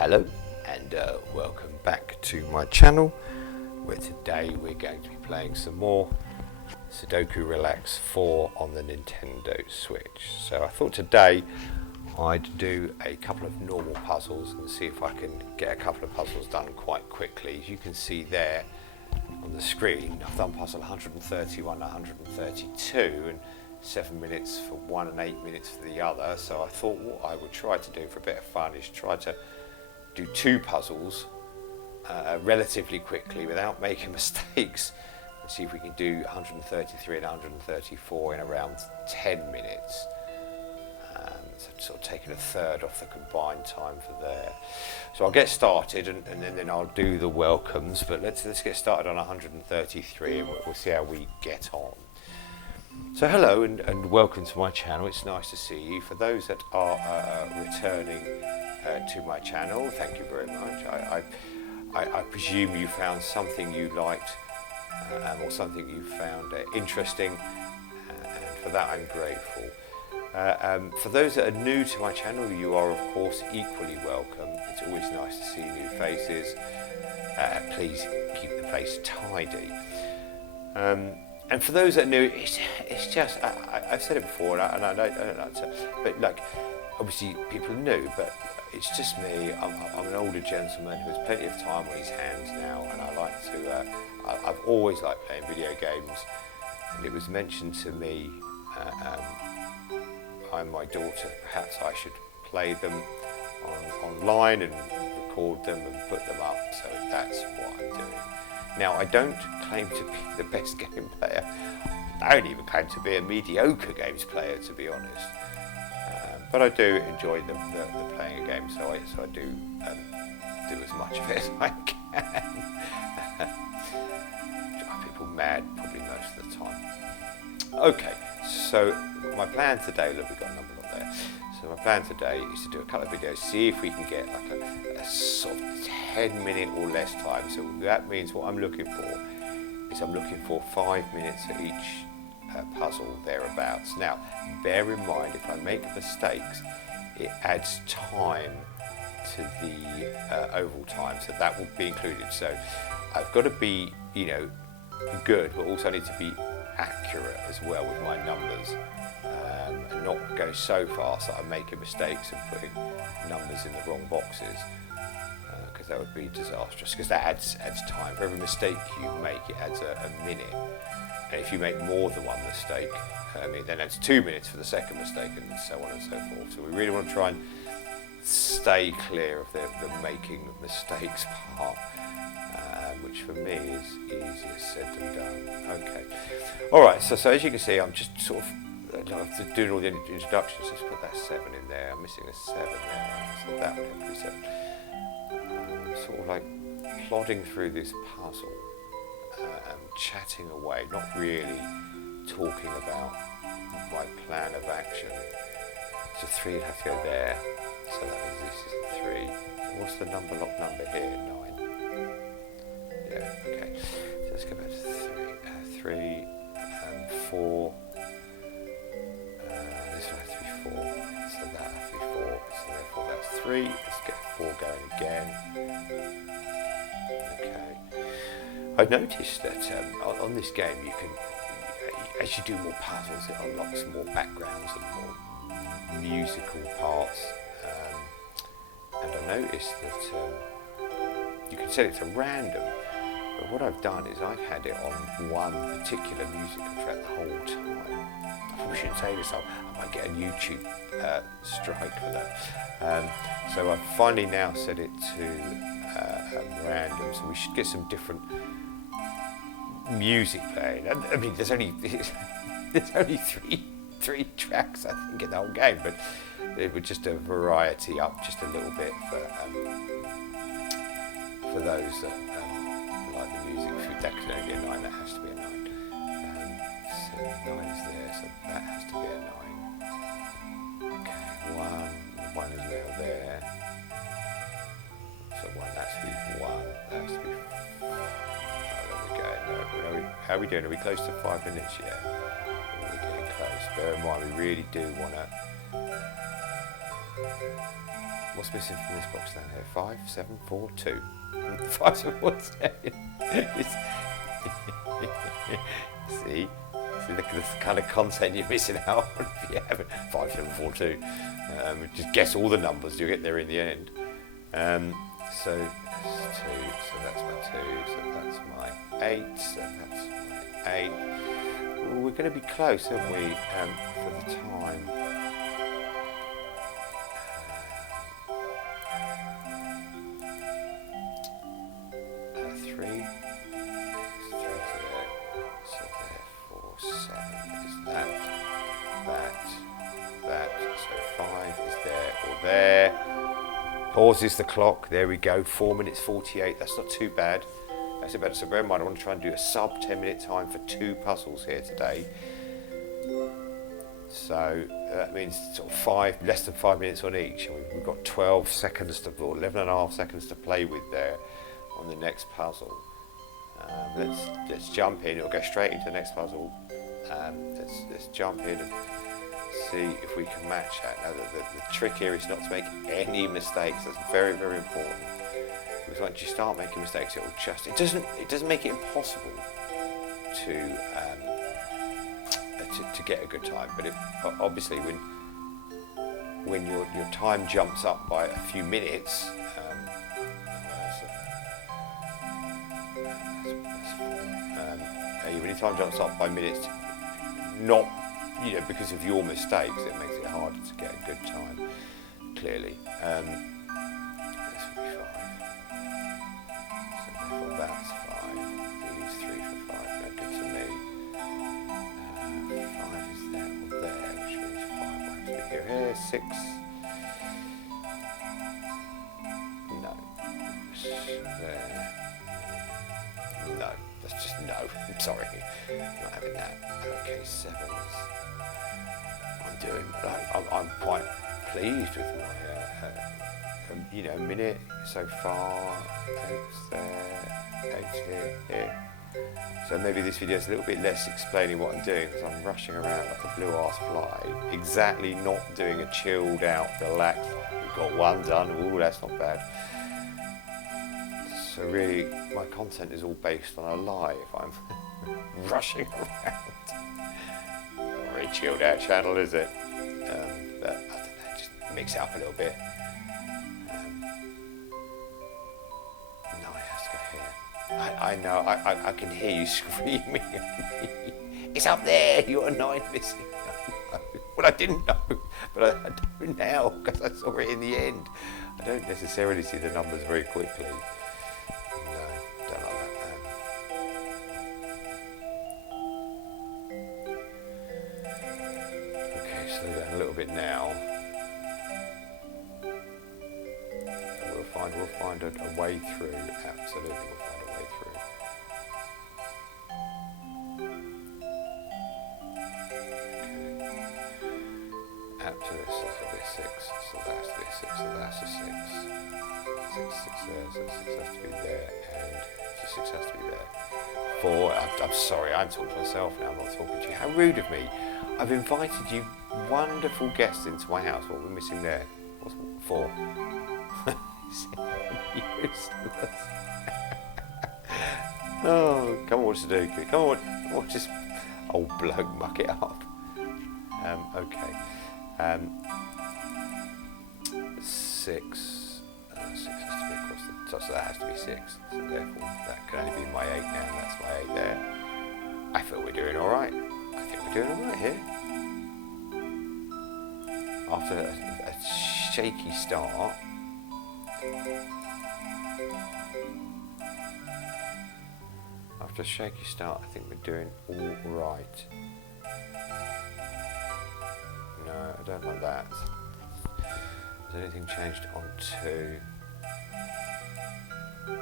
Hello and welcome back to my channel, where today we're going to be playing some more Sudoku Relax 4 on the Nintendo Switch. So I thought today I'd do a couple of normal puzzles and see if I can get a couple of puzzles done quite quickly. As you can see there on the screen, I've done puzzle 131 and 132 and 7 minutes for one and 8 minutes for the other. So I thought what I would try to do for a bit of fun is try to do two puzzles relatively quickly without making mistakes, and see if we can do 133 and 134 in around 10 minutes. So sort of taking a third off the combined time for there. So I'll get started and then I'll do the welcomes, but let's get started on 133 and we'll see how we get on. So hello and welcome to my channel. It's nice to see you. For those that are returning to my channel, thank you very much. I presume you found something you liked or something you found interesting, and for that I'm grateful. For those that are new to my channel, you are of course equally welcome. It's always nice to see new faces. Please keep the place tidy. And for those that are new, it's just, I've said it before, and I don't like to, but like, obviously people are new, but it's just me. I'm an older gentleman who has plenty of time on his hands now, and I like to, I've always liked playing video games, and it was mentioned to me by my daughter, perhaps I should play them online and record them and put them up, so that's what I'm doing. Now, I don't claim to be the best game player. I don't even claim to be a mediocre games player, to be honest. But I do enjoy the playing a game, so I do do as much of it as I can. Drive people mad probably most of the time. Okay, so my plan today, look, we've got a number on there. So my plan today is to do a couple of videos, see if we can get like a sort of 10-minute or less time. So that means what I'm looking for is I'm looking for 5 minutes at each puzzle thereabouts. Now, bear in mind, if I make mistakes, it adds time to the overall time, so that will be included. So I've got to be, you know, good, but also need to be accurate as well with my numbers, and not go so fast that I'm making mistakes and putting numbers in the wrong boxes, because that would be disastrous, because that adds time. For every mistake you make, it adds a minute, and if you make more than one mistake, it then adds 2 minutes for the second mistake, and so on and so forth. So we really want to try and stay clear of the making mistakes part, which for me is easier said than done. Okay, all right, so as you can see, I'm just sort of doing all the introductions. Let's put that 7 in there. I'm missing a 7 there, so that would have to be 7. Sort of like plodding through this puzzle, chatting away, not really talking about my plan of action. So 3 would have to go there, so that means this is a 3. What's the lock number here? 9. Yeah, okay. So let's go back to 3. 3, 4. This one has to be 4, so that has to be 4. So therefore that's 3. Let's get 4 going again. Okay. I've noticed that on this game you can, as you do more puzzles, it unlocks more backgrounds and more musical parts. And I noticed that you can set it to random. But what I've done is I've had it on one particular musical track the whole time. I probably shouldn't say this, I might get a YouTube strike for that. So I've finally now set it to random, so we should get some different music playing. I mean, there's only three tracks, I think, in the whole game, but it would just a variety up just a little bit for those that like the music. If that could only be a 9, that has to be a 9. So 9 is there, so that has to be a 9. Okay, 1 is now there. So 1, that's to be 1, that has to be. Oh, there we go. No, how are we doing? Are we close to 5 minutes yet? Oh, we're getting close. Bear in mind, we really do want to What's missing from this box down here? 5, 7, 4, 2. 5, 7, 4, 10. See the kind of content you're missing out on if you haven't. 5, 7, 4, 2. Just guess all the numbers, you'll get there in the end. So that's 2, so that's my 2, so that's my 8, so that's my 8. Well, we're going to be close, aren't we, for the time. 3. 3 there, so therefore 7 is that, so 5 is there or there. Pauses the clock, there we go, 4 minutes 48, that's not too bad. That's about, so bear in mind I want to try and do a sub 10 minute time for 2 puzzles here today. So that means sort of less than 5 minutes on each, and we've got 12 seconds to, or 11 and a half seconds to play with there on the next puzzle. Let's jump in, it'll go straight into the next puzzle. Let's jump in and see if we can match that. Now the trick here is not to make any mistakes. That's very, very important, because once you start making mistakes, it doesn't make it impossible to get a good time. But obviously when your time jumps up by a few minutes, when your time jumps up by minutes, not because of your mistakes, it makes it harder to get a good time, clearly. This would be 5. So therefore that's 5. These 3 for 5, no good to me. 5 is there or there, which means 5 will have to be here. 6. No. There. No. That's just no. I'm sorry. I'm not having that. Okay, 7's. I'm quite pleased with my minute so far. 8's there, 8's here. So maybe this video is a little bit less explaining what I'm doing, because I'm rushing around like a blue ass fly, exactly not doing a chilled out, relaxed. We've got one done. Ooh, that's not bad. So really, my content is all based on a lie if I'm rushing around. Very chilled out channel, is it? But I don't know, just mix it up a little bit. No, it has to go here. I know, I can hear you screaming at me. It's up there, you're a 9 missing. Well, I didn't know, but I do now, because I saw it in the end. I don't necessarily see the numbers very quickly. A little bit now. We'll find a way through. Absolutely, we'll find a way through. Okay. Up to this, that'll be a 6. So that's to be a 6. So that's a 6. 6 there. So 6 has to be there, and 6 has to be there. 4. I'm sorry, I'm talking to myself now. I'm not talking to you. How rude of me! I've invited you wonderful guests into my house. What we're missing there? What's 4? Useless. Oh, come on, Sudoku. Come on, watch this old bloke muck it up. Okay. 6. 6 has to be across the top, so that has to be 6. So therefore, that can only be my 8 now. That's my 8 there. I feel we're doing all right. I think we're doing all right here. After a shaky start, I think we're doing all right. No, I don't like that. Has anything changed on 2?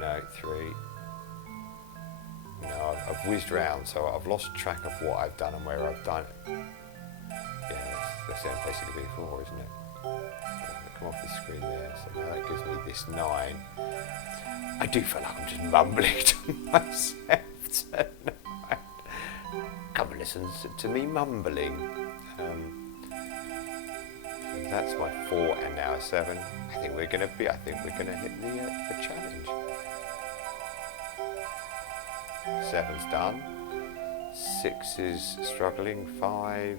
No, 3. No, I've whizzed round, so I've lost track of what I've done and where I've done it. Yeah, that's the only place it could be 4, isn't it? Come off the screen there, so now that gives me this 9. I do feel like I'm just mumbling to myself tonight. Come and listen to me mumbling. That's my 4 and now a 7. I think we're gonna hit the challenge. 7's done. 6 is struggling. 5.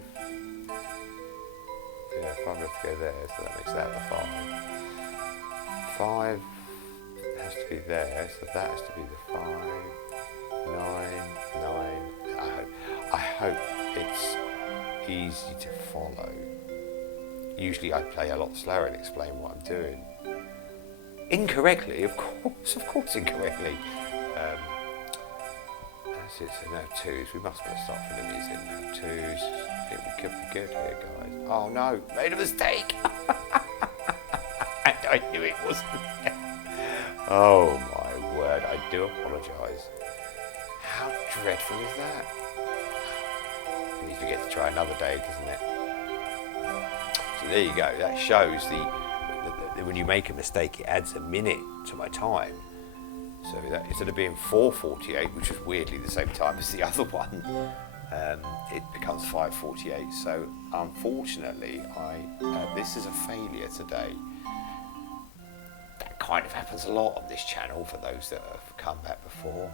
Yeah, 5 has to go there, so that makes that the 5. 5 has to be there, so that has to be the 5. 9. I hope it's easy to follow. Usually I play a lot slower and explain what I'm doing. Incorrectly, of course incorrectly. That's it, so no 2s. We must start filling these in now. 2s. I think we could be good here, guys. Oh no, made a mistake! And I knew it wasn't there. Oh my word, I do apologise. How dreadful is that? We forget to try another day, doesn't it? So there you go, that shows when you make a mistake, it adds a minute to my time. So that instead of being 4:48, which is weirdly the same time as the other one, it becomes 5:48. So unfortunately, this is a failure today. That kind of happens a lot on this channel for those that have come back before.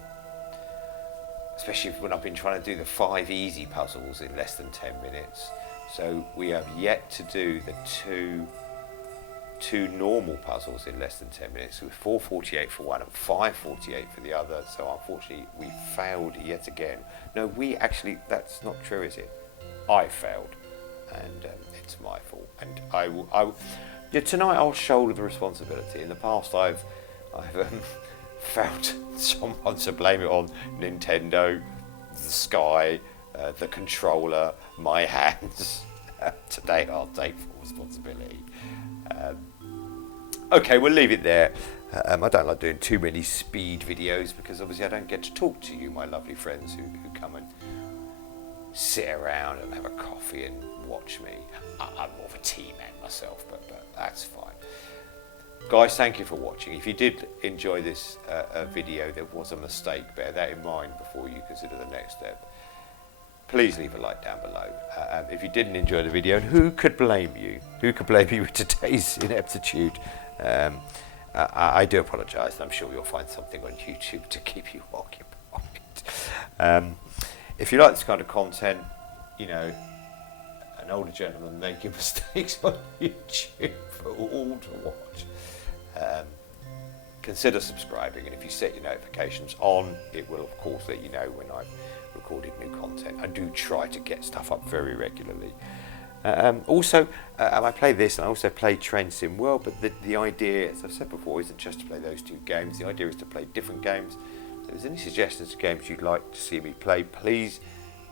Especially when I've been trying to do the 5 easy puzzles in less than 10 minutes. So we have yet to do the two normal puzzles in less than 10 minutes. So 4:48 for one and 5:48 for the other. So unfortunately we failed yet again. No, that's not true, is it? I failed, and it's my fault. And tonight I'll shoulder the responsibility. In the past I've found someone to blame it on: Nintendo, the sky, the controller, my hands. Today I'll take full responsibility. Okay, we'll leave it there. I don't like doing too many speed videos because obviously I don't get to talk to you, my lovely friends who come and sit around and have a coffee and watch me. I'm more of a tea man myself, but that's fine. Guys, thank you for watching. If you did enjoy this video, there was a mistake. Bear that in mind before you consider the next step. Please leave a like down below. If you didn't enjoy the video, and who could blame you? Who could blame you with today's ineptitude? I do apologise, and I'm sure you'll find something on YouTube to keep you occupied. If you like this kind of content, an older gentleman making mistakes on YouTube for all to watch, consider subscribing, and if you set your notifications on, it will of course let you know when I've recorded new content. I do try to get stuff up very regularly. Also, I play this and I also play Train Sim World, but the idea, as I've said before, isn't just to play those 2 games. The idea is to play different games. So if there's any suggestions to games you'd like to see me play, please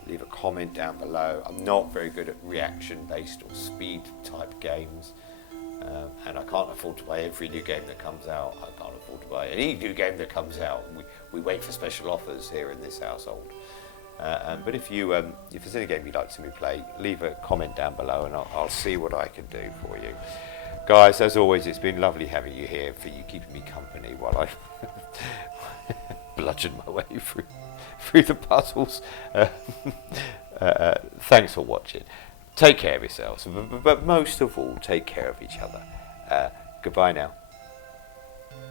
leave a comment down below. I'm not very good at reaction-based or speed-type games, and I can't afford to play every new game that comes out. I can't afford to play any new game that comes out. We wait for special offers here in this household. But if there's any game you'd like to see me play, leave a comment down below and I'll see what I can do for you. Guys, as always, it's been lovely having you here, for you keeping me company while I bludgeon my way through the puzzles. Thanks for watching. Take care of yourselves, but most of all, take care of each other. Goodbye now.